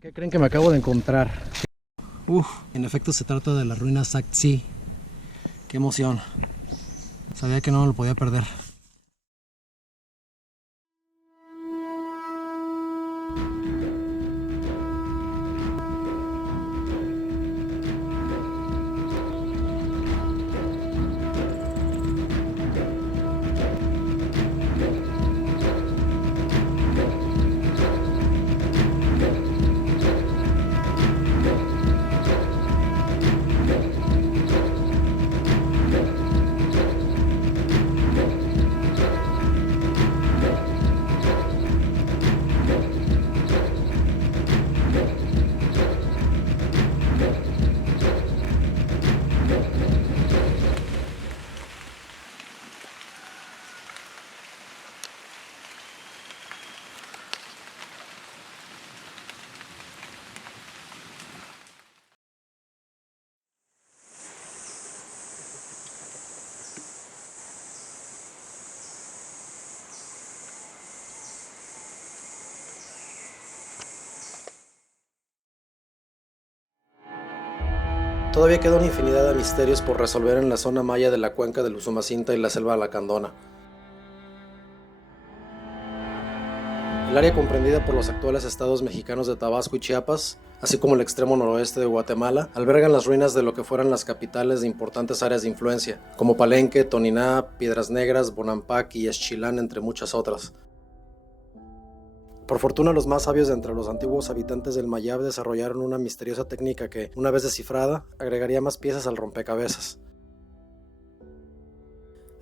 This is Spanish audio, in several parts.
¿Qué creen que me acabo de encontrar? En efecto se trata de las ruinas Sak-Tsi. ¡Qué emoción! Sabía que no me lo podía perder. Todavía queda una infinidad de misterios por resolver en la zona maya de la cuenca del Usumacinta y la selva lacandona. El área comprendida por los actuales estados mexicanos de Tabasco y Chiapas, así como el extremo noroeste de Guatemala, albergan las ruinas de lo que fueran las capitales de importantes áreas de influencia, como Palenque, Toniná, Piedras Negras, Bonampak y Exchilán, entre muchas otras. Por fortuna, los más sabios de entre los antiguos habitantes del Mayab desarrollaron una misteriosa técnica que, una vez descifrada, agregaría más piezas al rompecabezas.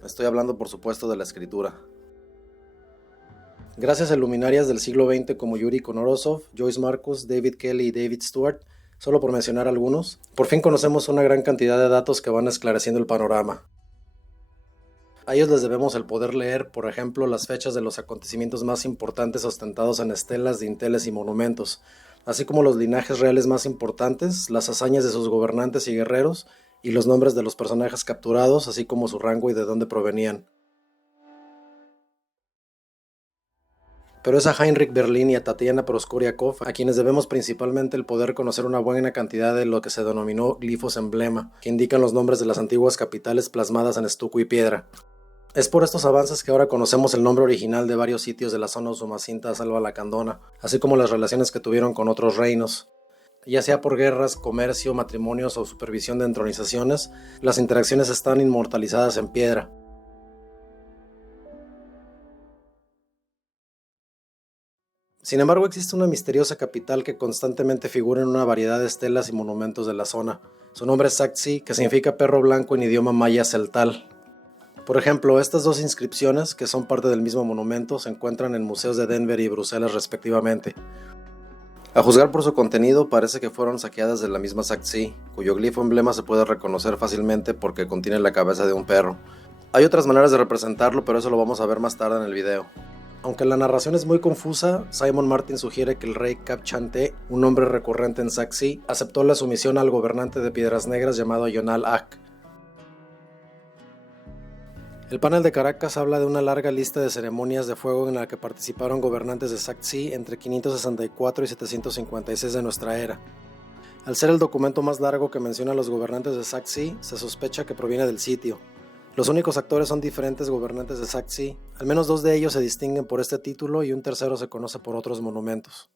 Estoy hablando, por supuesto, de la escritura. Gracias a luminarias del siglo XX como Yuri Konorosov, Joyce Marcus, David Kelly y David Stewart, solo por mencionar algunos, por fin conocemos una gran cantidad de datos que van esclareciendo el panorama. A ellos les debemos el poder leer, por ejemplo, las fechas de los acontecimientos más importantes ostentados en estelas, dinteles y monumentos, así como los linajes reales más importantes, las hazañas de sus gobernantes y guerreros, y los nombres de los personajes capturados, así como su rango y de dónde provenían. Pero es a Heinrich Berlin y a Tatiana Proskuriakov a quienes debemos principalmente el poder conocer una buena cantidad de lo que se denominó glifos emblema, que indican los nombres de las antiguas capitales plasmadas en estuco y piedra. Es por estos avances que ahora conocemos el nombre original de varios sitios de la zona Usumacinta selva lacandona, así como las relaciones que tuvieron con otros reinos. Ya sea por guerras, comercio, matrimonios o supervisión de entronizaciones, las interacciones están inmortalizadas en piedra. Sin embargo, existe una misteriosa capital que constantemente figura en una variedad de estelas y monumentos de la zona. Su nombre es Sak-Tsi, que significa perro blanco en idioma maya celtal. Por ejemplo, estas dos inscripciones, que son parte del mismo monumento, se encuentran en museos de Denver y Bruselas respectivamente. A juzgar por su contenido, parece que fueron saqueadas de la misma Sak-Tsi, cuyo glifo emblema se puede reconocer fácilmente porque contiene la cabeza de un perro. Hay otras maneras de representarlo, pero eso lo vamos a ver más tarde en el video. Aunque la narración es muy confusa, Simon Martin sugiere que el rey Cap-Chanté, un nombre recurrente en Sak-Tsi, aceptó la sumisión al gobernante de Piedras Negras llamado Yonal Ak. El panel de Caracas habla de una larga lista de ceremonias de fuego en la que participaron gobernantes de Sak-Tsi entre 564 y 756 de nuestra era. Al ser el documento más largo que menciona a los gobernantes de Sak-Tsi, se sospecha que proviene del sitio. Los únicos actores son diferentes gobernantes de Sak-Tsi, al menos 2 de ellos se distinguen por este título y un tercero se conoce por otros monumentos.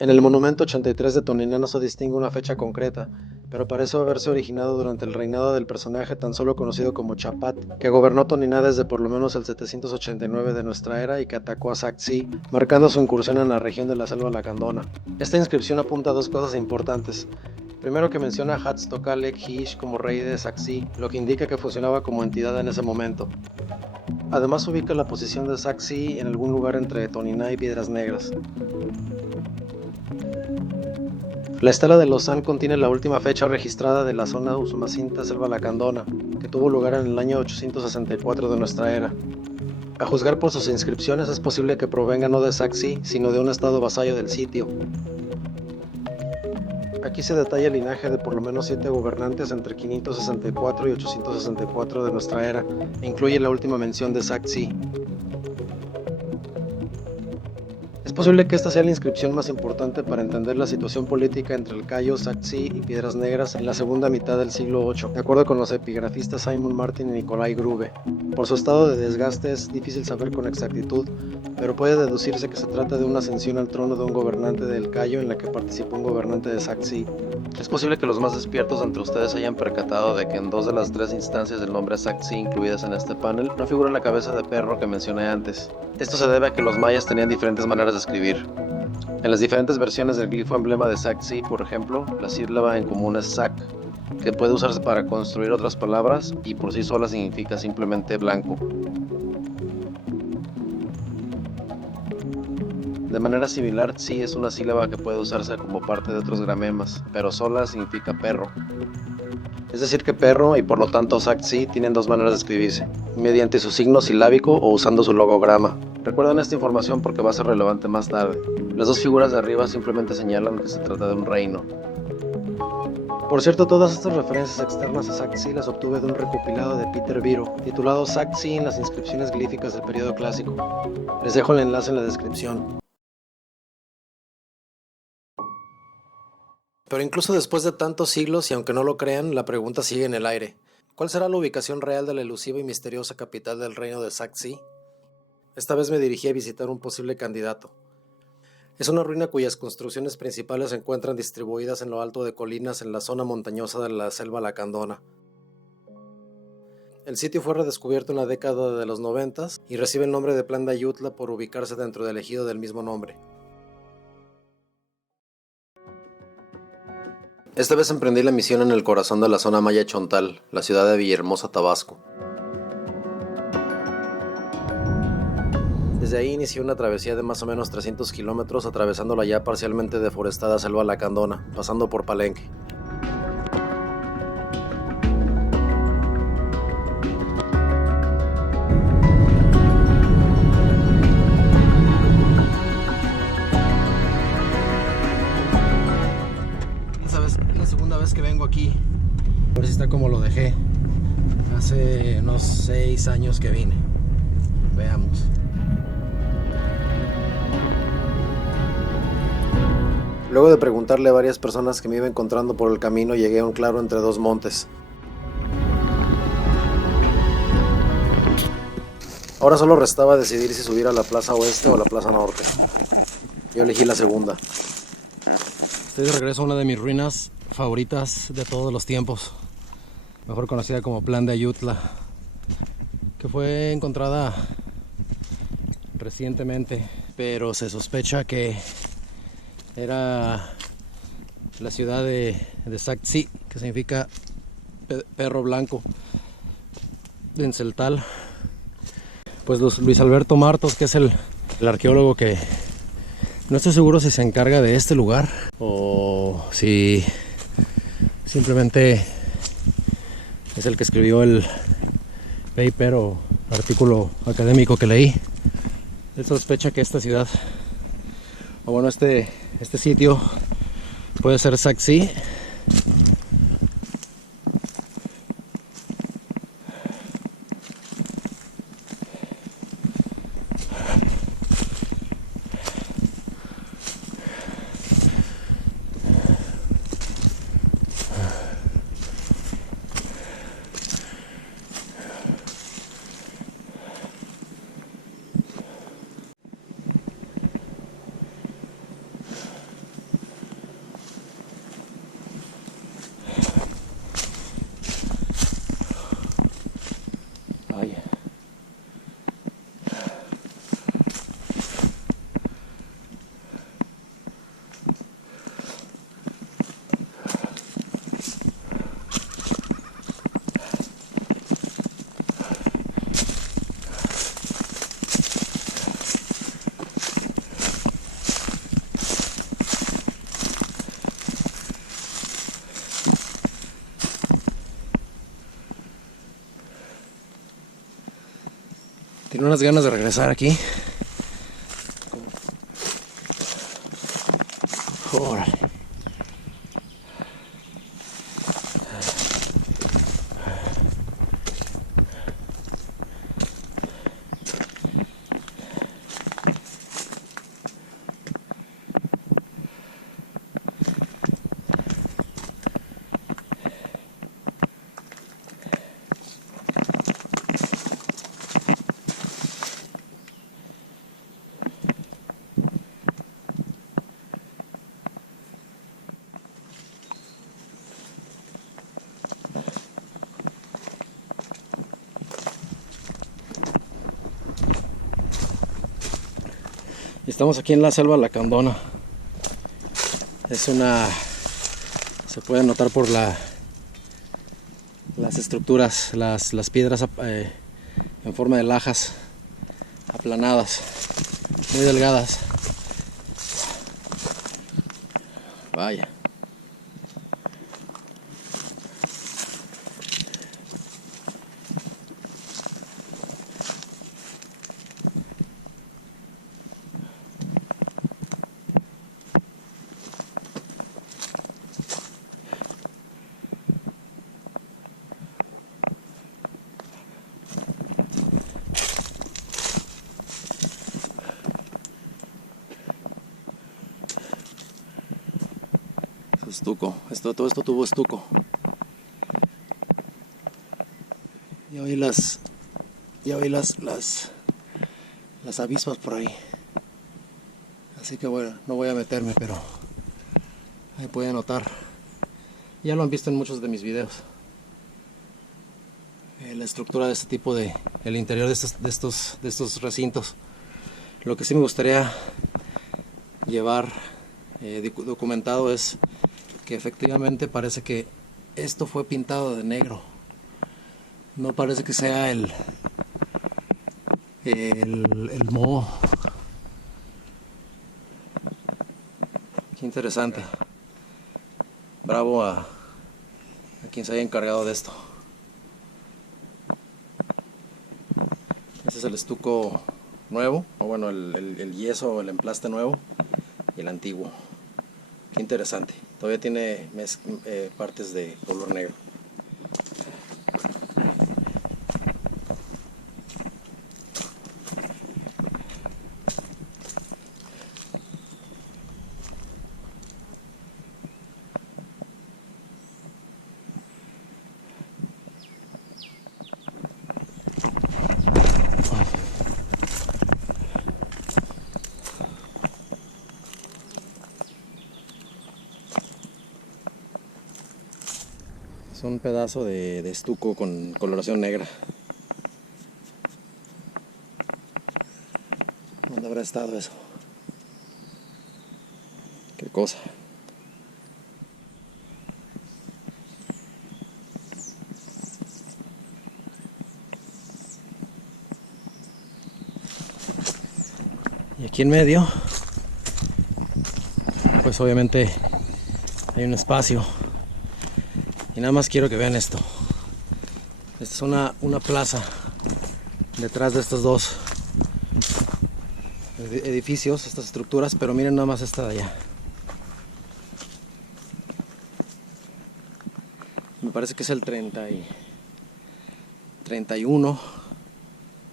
En el monumento 83 de Toniná no se distingue una fecha concreta, pero parece haberse originado durante el reinado del personaje tan solo conocido como Chapat, que gobernó Toniná desde por lo menos el 789 de nuestra era y que atacó a Sak-Tsi, marcando su incursión en la región de la selva lacandona. Esta inscripción apunta a 2 cosas importantes. Primero, que menciona a Hatztokalek Hiish como rey de Sak-Tsi, lo que indica que funcionaba como entidad en ese momento. Además ubica la posición de Sak-Tsi en algún lugar entre Toniná y Piedras Negras. La estela de Lozán contiene la última fecha registrada de la zona Usumacinta selva lacandona, que tuvo lugar en el año 864 de nuestra era. A juzgar por sus inscripciones es posible que provenga no de Sak-Tsi, sino de un estado vasallo del sitio. Aquí se detalla el linaje de por lo menos 7 gobernantes entre 564 y 864 de nuestra era, e incluye la última mención de Sak-Tsi. Es posible que esta sea la inscripción más importante para entender la situación política entre el Cayo, Saxe y Piedras Negras en la segunda mitad del siglo VIII, de acuerdo con los epigrafistas Simon Martin y Nicolai Grube. Por su estado de desgaste es difícil saber con exactitud, pero puede deducirse que se trata de una ascensión al trono de un gobernante del Cayo en la que participó un gobernante de Saxe. Es posible que los más despiertos entre ustedes hayan percatado de que en 2 de las 3 instancias del nombre Saxe incluidas en este panel no figura la cabeza de perro que mencioné antes. Esto se debe a que los mayas tenían diferentes maneras de escribir. En las diferentes versiones del glifo emblema de Saxe, por ejemplo, la sílaba en común es Sac, que puede usarse para construir otras palabras y por sí sola significa simplemente blanco. De manera similar, Tsi es una sílaba que puede usarse como parte de otros gramemas, pero sola significa perro. Es decir que perro y por lo tanto Saxe tienen 2 maneras de escribirse, mediante su signo silábico o usando su logograma. Recuerden esta información porque va a ser relevante más tarde. Las 2 figuras de arriba simplemente señalan que se trata de un reino. Por cierto, todas estas referencias externas a Saxe las obtuve de un recopilado de Peter Viro, titulado Saxe en las inscripciones glíficas del periodo clásico. Les dejo el enlace en la descripción. Pero incluso después de tantos siglos, y aunque no lo crean, la pregunta sigue en el aire. ¿Cuál será la ubicación real de la elusiva y misteriosa capital del reino de Saxe? Esta vez me dirigí a visitar un posible candidato. Es una ruina cuyas construcciones principales se encuentran distribuidas en lo alto de colinas en la zona montañosa de la selva lacandona. El sitio fue redescubierto en la década de los 90 y recibe el nombre de Plan de Ayutla por ubicarse dentro del ejido del mismo nombre. Esta vez emprendí la misión en el corazón de la zona maya Chontal, la ciudad de Villahermosa, Tabasco. Desde ahí inicié una travesía de más o menos 300 kilómetros atravesando la ya parcialmente deforestada selva lacandona, pasando por Palenque. Es la segunda vez que vengo aquí. A ver si está como lo dejé. Hace unos 6 años que vine. Veamos. Luego de preguntarle a varias personas que me iba encontrando por el camino, llegué a un claro entre 2 montes. Ahora solo restaba decidir si subir a la plaza oeste o a la plaza norte. Yo elegí la segunda. Estoy de regreso a una de mis ruinas favoritas de todos los tiempos, mejor conocida como Plan de Ayutla, que fue encontrada recientemente, pero se sospecha que era la ciudad de Saxe, que significa perro blanco, en celtal. Pues Luis Alberto Martos, que es el arqueólogo que no estoy seguro si se encarga de este lugar o si simplemente es el que escribió el paper o artículo académico que leí. Él sospecha que esta ciudad, o bueno, este sitio puede ser Saxe. Tiene unas ganas de regresar aquí. Órale. Estamos aquí en la selva lacandona. Es una... se puede notar por las estructuras, las piedras en forma de lajas aplanadas, muy delgadas. Vaya. Estuco, todo esto tuvo estuco. Ya vi las avispas por ahí. Así que bueno, no voy a meterme, pero ahí pueden notar. Ya lo han visto en muchos de mis videos. La estructura de este tipo el interior de estos recintos. Lo que sí me gustaría llevar documentado es que efectivamente parece que esto fue pintado de negro. No parece que sea el moho. Qué interesante. Bravo a quien se haya encargado de esto. Ese es el estuco nuevo, o bueno, el yeso o el emplaste nuevo y el antiguo. Qué interesante. Todavía tiene partes de color negro. Es un pedazo de estuco con coloración negra. ¿Dónde habrá estado eso? Qué cosa. Y aquí en medio, pues obviamente hay un espacio. Y nada más quiero que vean esto. Esta es una plaza detrás de estos dos edificios, estas estructuras, pero miren nada más esta de allá. Me parece que es el 31,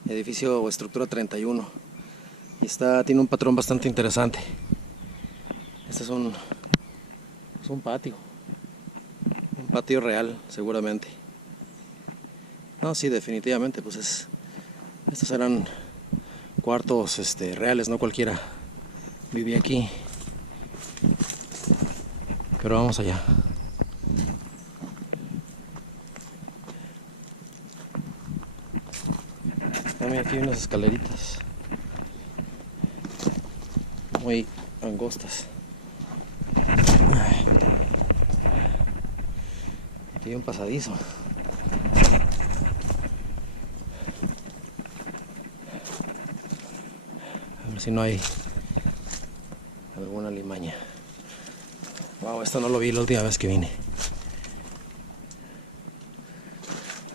edificio o estructura 31. Y tiene un patrón bastante interesante. Este es un patio. Un patio real, seguramente. No, sí, definitivamente, pues estos eran cuartos reales, no cualquiera vivía aquí. Pero vamos allá. Mira, aquí hay unas escaleritas muy angostas. Aquí hay un pasadizo. A ver si no hay alguna limaña. Wow, esto no lo vi la última vez que vine.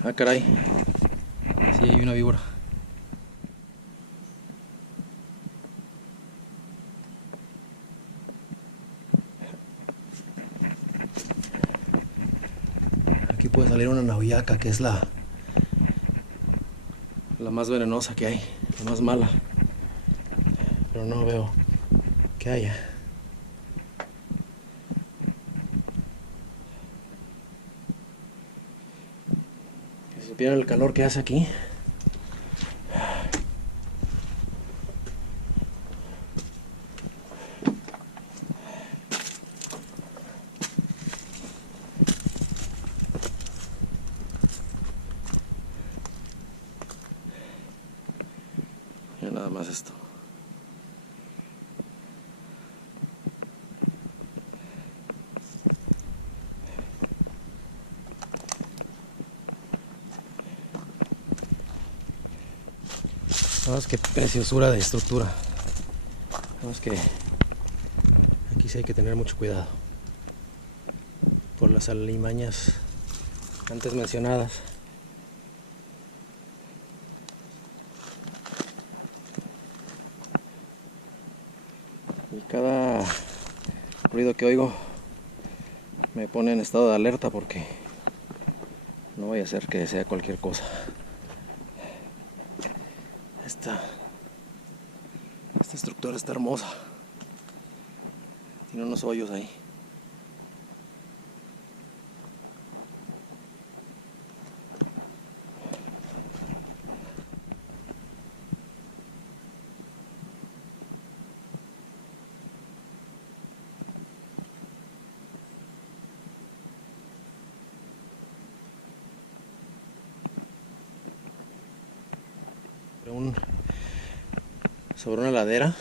Ah, caray. Sí, hay una víbora. Aquí puede salir una nauyaca, que es la más venenosa que hay, la más mala. Pero no veo que haya. Si supieran el calor que hace aquí. Mira nada más esto. Vamos, qué preciosura de estructura. Vamos que aquí sí hay que tener mucho cuidado por las alimañas antes mencionadas. Y cada ruido que oigo me pone en estado de alerta porque no vaya a ser que sea cualquier cosa. Esta estructura está hermosa. Tiene unos hoyos ahí. Sobre una ladera.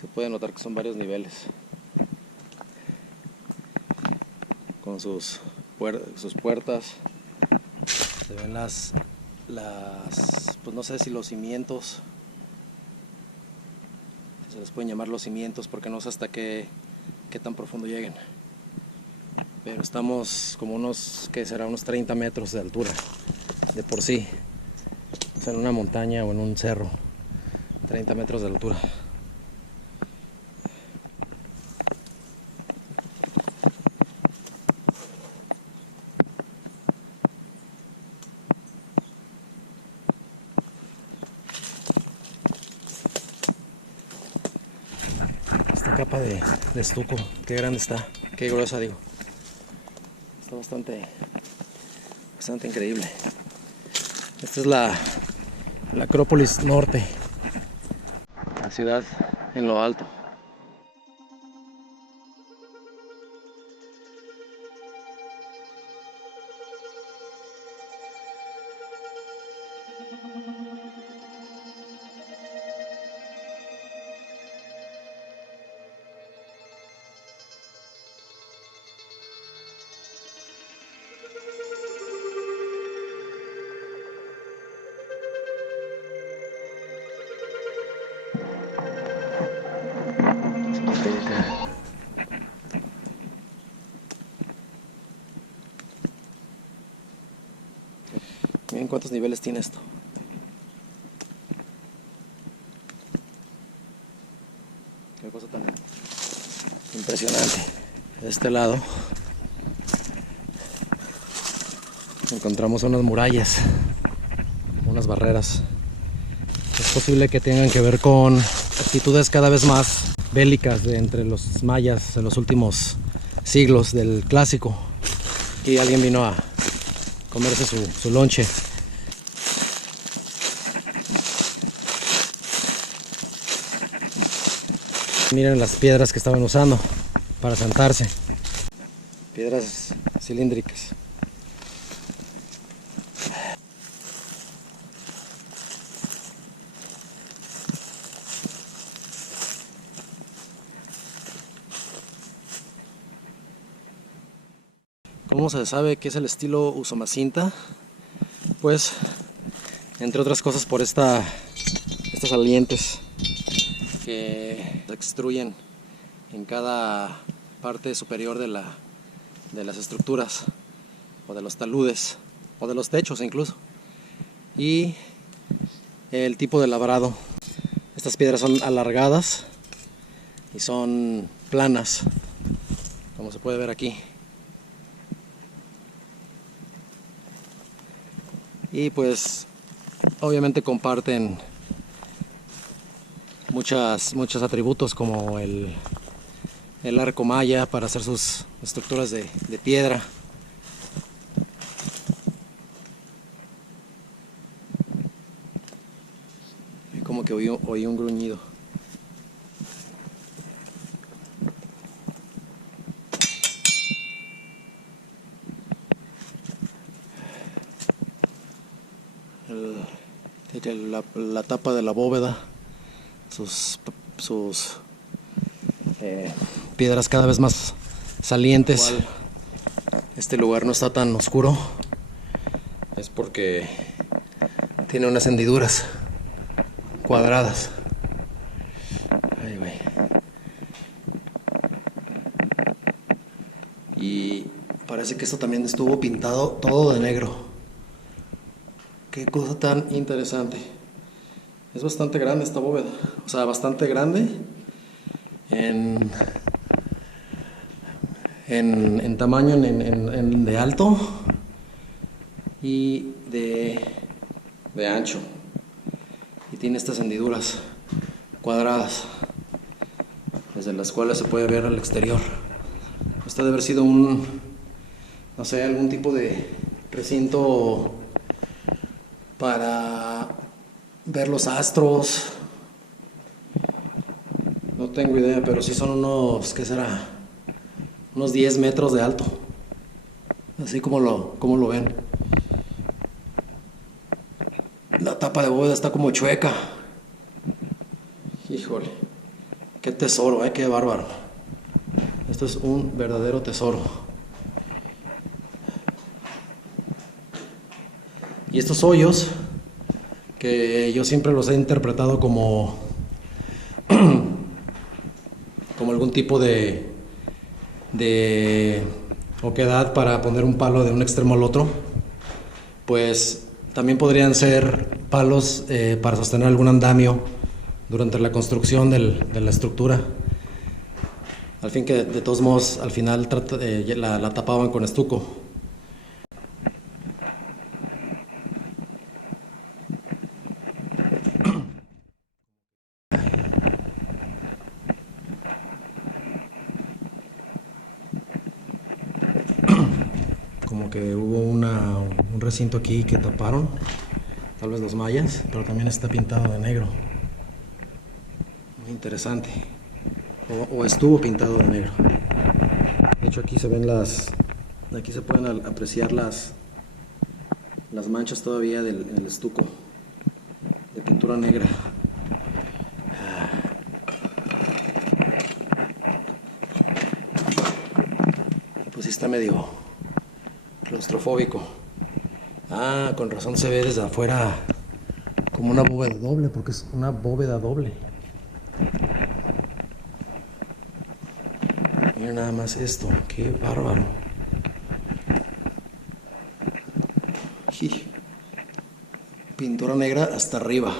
Se puede notar que son varios niveles con sus puertas. Se ven las pues no sé si los cimientos, si se les pueden llamar los cimientos, porque no sé hasta qué tan profundo lleguen, pero estamos como unos 30 metros de altura de por sí, o sea, en una montaña o en un cerro, 30 metros de altura. Esta capa de estuco, qué grande está, qué gruesa digo, está bastante increíble. Esta es la Acrópolis Norte, la ciudad en lo alto. Miren cuántos niveles tiene esto. Qué cosa tan impresionante. De este lado encontramos unas murallas, unas barreras. Es posible que tengan que ver con actitudes cada vez más bélicas entre los mayas en los últimos siglos del clásico. Aquí alguien vino a comerse su lonche. Miren las piedras que estaban usando para sentarse. Piedras cilíndricas. ¿Cómo se sabe que es el estilo Usumacinta? Pues, entre otras cosas, por estas salientes que se extruyen en cada parte superior de las estructuras, o de los taludes, o de los techos incluso. Y el tipo de labrado. Estas piedras son alargadas y son planas, como se puede ver aquí. Y pues obviamente comparten muchos atributos, como el arco maya para hacer sus estructuras de piedra. Y como que oí un gruñido. La tapa de la bóveda, sus piedras cada vez más salientes. Este lugar no está tan oscuro, porque tiene unas hendiduras cuadradas. Ay, güey. Y parece que esto también estuvo pintado todo de negro. Qué cosa tan interesante. Es bastante grande esta bóveda. O sea, bastante grande en tamaño, de alto y de ancho. Y tiene estas hendiduras cuadradas, desde las cuales se puede ver al exterior. Esto debe haber sido no sé, algún tipo de recinto para ver los astros. No tengo idea, pero sí son ¿qué será? Unos 10 metros de alto. Así como lo ven. La tapa de bóveda está como chueca. Híjole. Qué tesoro, qué bárbaro. Esto es un verdadero tesoro. Y estos hoyos, que yo siempre los he interpretado como algún tipo de oquedad para poner un palo de un extremo al otro, pues también podrían ser palos para sostener algún andamio durante la construcción de la estructura. Al fin que de todos modos al final la tapaban con estuco. Como que hubo un recinto aquí que taparon, tal vez los mayas, pero también está pintado de negro. Muy interesante. O estuvo pintado de negro. De hecho aquí se ven aquí se pueden apreciar las manchas todavía en el estuco de pintura negra. Pues sí está medio claustrofóbico. Con razón se ve desde afuera como una bóveda doble, porque es una bóveda doble. Mira nada más esto, qué bárbaro. Pintura negra hasta arriba.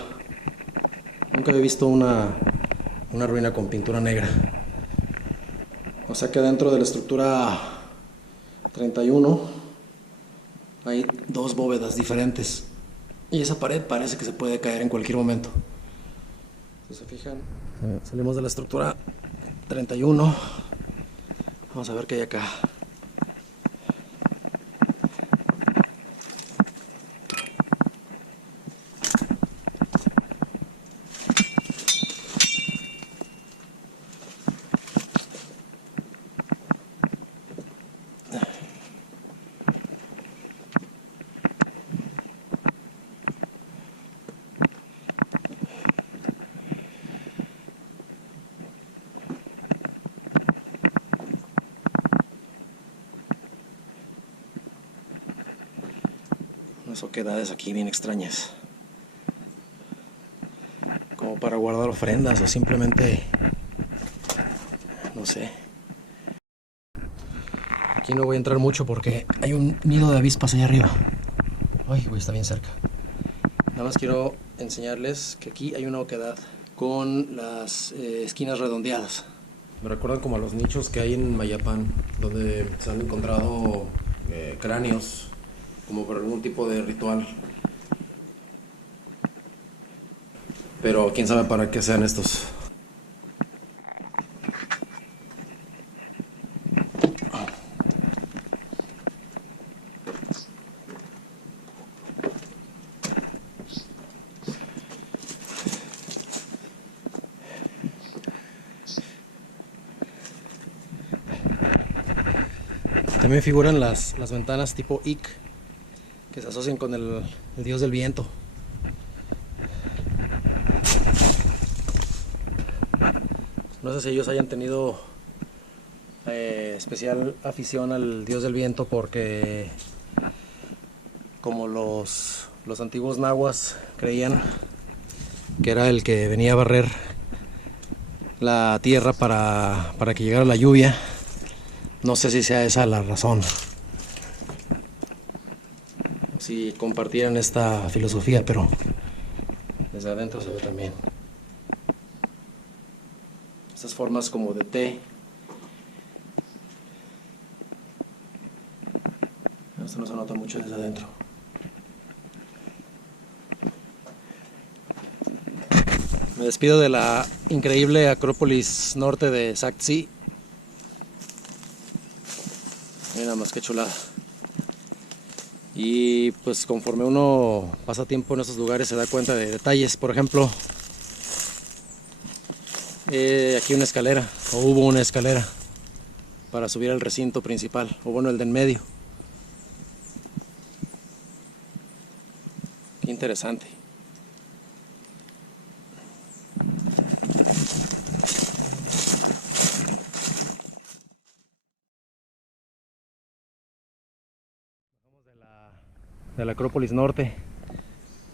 Nunca había visto una ruina con pintura negra. O sea que dentro de la estructura 31 hay dos bóvedas diferentes. Y esa pared parece que se puede caer en cualquier momento. Si se fijan, salimos de la estructura 31. Vamos a ver qué hay acá. Unas oquedades aquí bien extrañas, como para guardar ofrendas o simplemente, no sé. Aquí no voy a entrar mucho porque hay un nido de avispas allá arriba. Ay, güey, está bien cerca. Nada más quiero enseñarles que aquí hay una oquedad con las esquinas redondeadas. Me recuerdan como a los nichos que hay en Mayapán, donde se han encontrado cráneos, como por algún tipo de ritual. Pero quién sabe para qué sean estos. También figuran las ventanas tipo Ik, que se asocian con el dios del viento. No sé si ellos hayan tenido especial afición al dios del viento porque como los antiguos nahuas creían que era el que venía a barrer la tierra para que llegara la lluvia. No sé si sea esa la razón, si compartieran esta filosofía, pero desde adentro se ve también estas formas como de T. Esto no se nota mucho desde adentro. Me despido de la increíble Acrópolis Norte de Sac-Zii. Mira nada más que chulada. Y pues conforme uno pasa tiempo en estos lugares se da cuenta de detalles. Por ejemplo, aquí una escalera, o hubo una escalera para subir al recinto principal, o bueno, el de en medio. Qué interesante. De la Acrópolis Norte,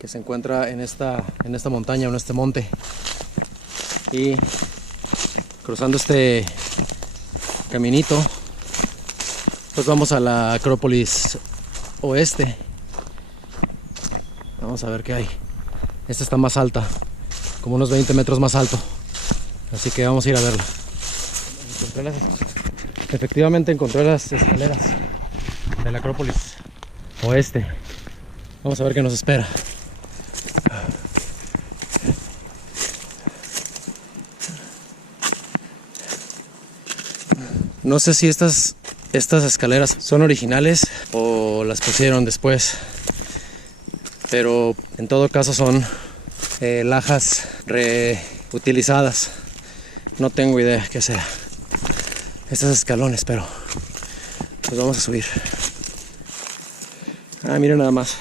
que se encuentra en esta montaña, en este monte, y cruzando este caminito pues vamos a la Acrópolis Oeste. Vamos a ver qué hay. Esta está más alta, como unos 20 metros más alto, así que vamos a ir a verla. Efectivamente encontré las escaleras de la Acrópolis Oeste. Vamos a ver qué nos espera. No sé si estas escaleras son originales o las pusieron después, pero en todo caso son lajas reutilizadas. No tengo idea qué sea estos escalones, pero pues vamos a subir. Miren nada más.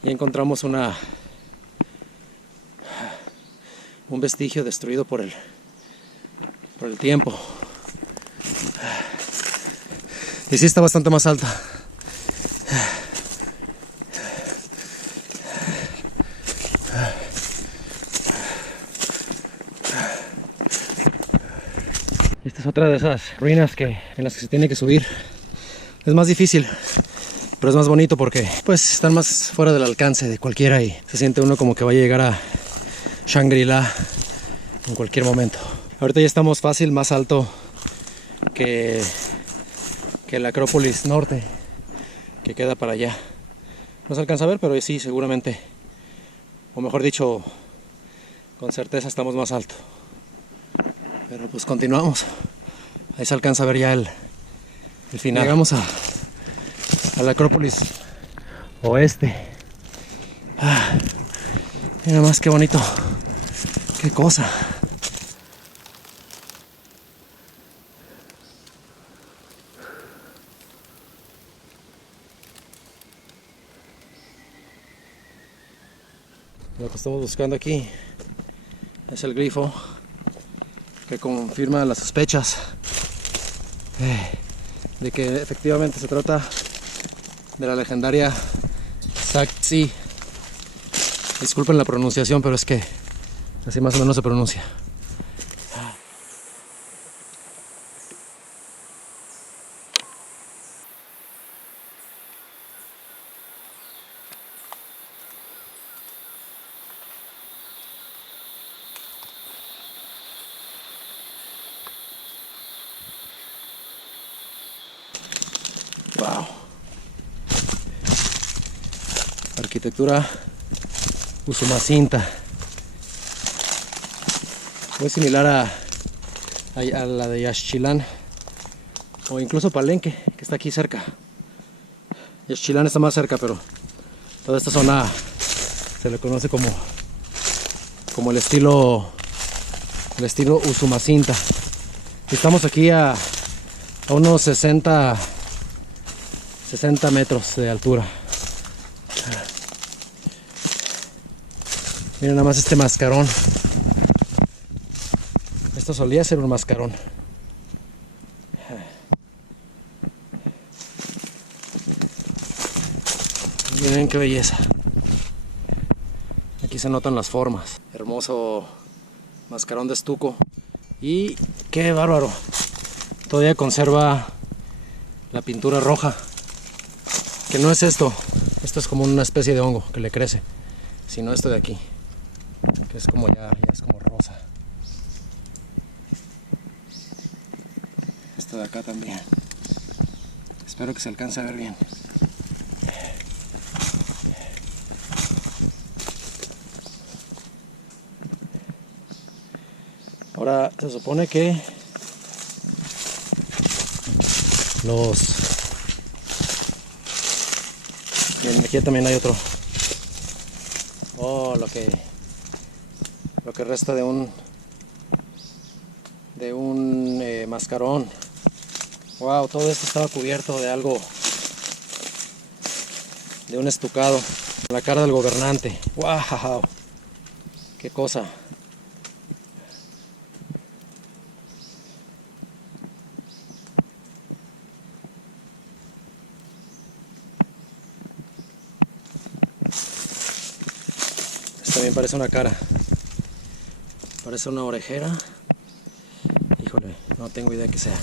Ya encontramos un vestigio destruido por el tiempo. Y sí está bastante más alta. Esta es otra de esas ruinas en las que se tiene que subir. Es más difícil, pero es más bonito porque pues están más fuera del alcance de cualquiera y se siente uno como que va a llegar a Shangri-La en cualquier momento. Ahorita ya estamos fácil más alto que la Acrópolis Norte, que queda para allá. No se alcanza a ver, pero sí, seguramente, o mejor dicho, con certeza estamos más alto. Pero pues continuamos. Ahí se alcanza a ver ya el final. Llegamos a la Acrópolis Oeste. Mira más qué bonito. Qué cosa. Lo que estamos buscando aquí es el grifo que confirma las sospechas de que efectivamente se trata de la legendaria Sac-Zii. Disculpen la pronunciación, pero es que así más o menos se pronuncia. Wow. Arquitectura Usumacinta. Muy similar a la de Yaxchilán o incluso Palenque, que está aquí cerca. Yaxchilán está más cerca, pero toda esta zona se le conoce como el estilo Usumacinta. Estamos aquí a unos 60 metros de altura. Miren nada más este mascarón. Esto solía ser un mascarón. Miren qué belleza. Aquí se notan las formas. Hermoso mascarón de estuco. Y qué bárbaro. Todavía conserva la pintura roja. Que no es esto. Esto es como una especie de hongo que le crece. Sino esto de aquí. Que es como ya es como rosa. Esto de acá también. Espero que se alcance a ver bien. Ahora se supone que Miren, aquí también hay otro. Oh, lo que resta de un mascarón. Wow, todo esto estaba cubierto de algo, de un estucado. La cara del gobernante. Wow, qué cosa. También parece una cara, parece una orejera. Híjole, no tengo idea qué sea,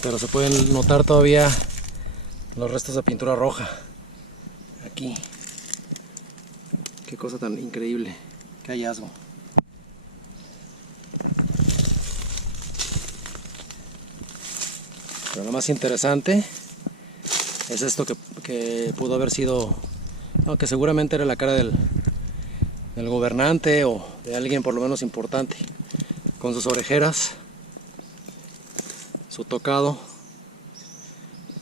pero se pueden notar todavía los restos de pintura roja aquí. Qué cosa tan increíble, qué hallazgo. Pero lo más interesante es esto que pudo haber sido, no, que seguramente era la cara del gobernante o de alguien por lo menos importante, con sus orejeras, su tocado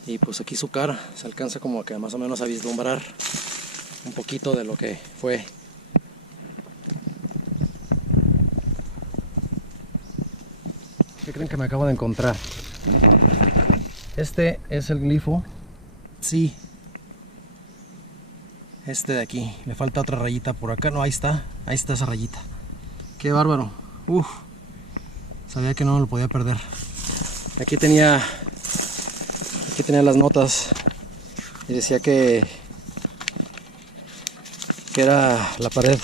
y pues aquí su cara. Se alcanza como que más o menos a vislumbrar un poquito de lo que fue. ¿Qué creen que me acabo de encontrar? Este es el glifo. Sí, este de aquí, le falta otra rayita por acá. No, ahí está esa rayita. Qué bárbaro. Uf, sabía que no lo podía perder. Aquí tenía las notas y decía que era la pared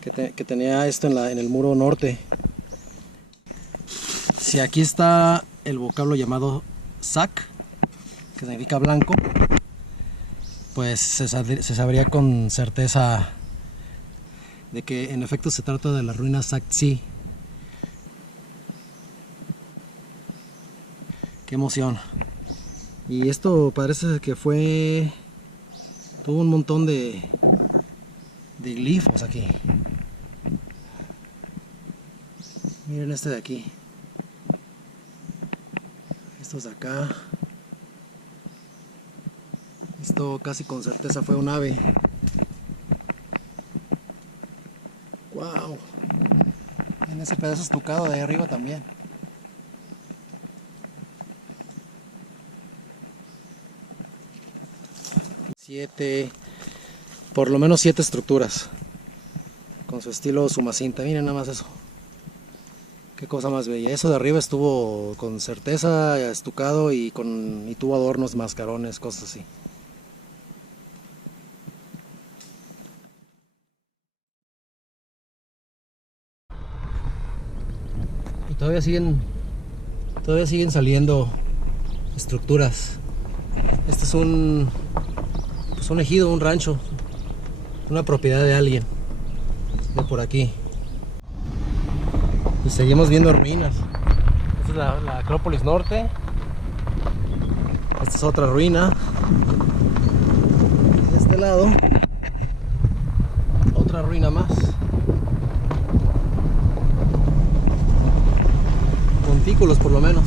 que tenía esto en el muro norte. Si aquí está el vocablo llamado Sac, que significa blanco, pues se sabría con certeza de que en efecto se trata de la ruina Sac-Tzi. Qué emoción. Y esto parece que tuvo un montón de glifos aquí. Miren este de aquí. Estos de acá. Esto casi con certeza fue un ave. Wow. En ese pedazo estucado de ahí arriba también. Por lo menos 7 estructuras. Con su estilo Sumacinta. Miren nada más eso. Qué cosa más bella. Eso de arriba estuvo con certeza estucado y tuvo adornos, mascarones, cosas así. Y todavía siguen saliendo estructuras. Este es un ejido, un rancho, una propiedad de alguien de por aquí. Y seguimos viendo ruinas. Esta es la Acrópolis Norte. Esta es otra ruina. De este lado, otra ruina más. Montículos por lo menos.